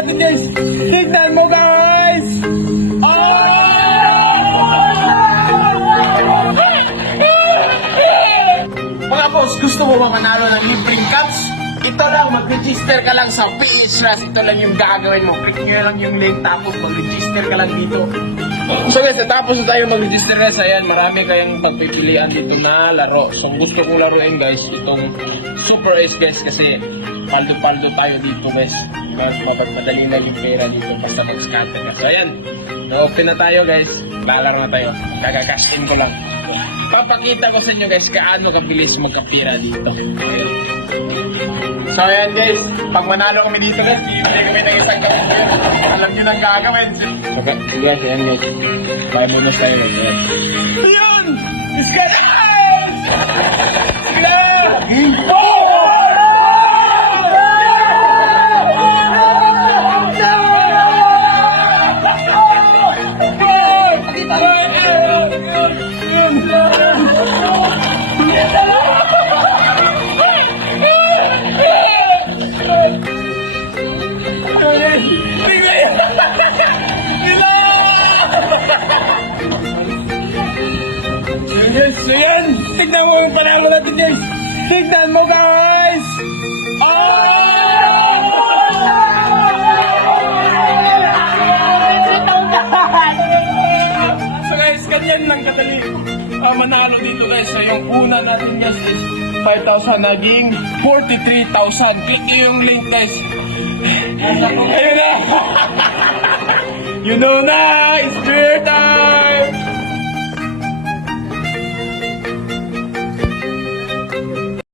natin guys. Tignan mo guys. Mga boss, gusto mo ba manalo ng libreng caps? Ito lang, mag-register ka lang sa PH Rush. Ito lang yung gagawin mo. Click nyo lang yung link tapos mag-register ka lang dito. So guys, natapos na tayo mag-register guys. Ayan, marami kayang pagpipilian dito na laro. So gusto kong laruin guys, itong Super Ace guys kasi paldo-paldo tayo dito guys. Mas mapagpadali na yung pera dito basta mag-scatter ka. So ayan, na-open na tayo guys. Lalaro na tayo. Kagakash in ko lang. Papakita ko sa inyo guys kaano kabilis magkapira dito. So ayan guys, pag manalo kami dito guys, bibigyan kami ng isang kapira. Alam nyo nang gagawin. So guys, ayan guys. Bye muna sa'yo guys. Ayun! Iska na! Sige na! So yan, tignan mo yung panalo natin guys. Tignan mo guys. So guys, ganyan lang kadali manalo dito guys. So yung una natin guys is 5,000 naging 43,000. Click nyo yung link guys. Ayun na. You know na, it's beer time.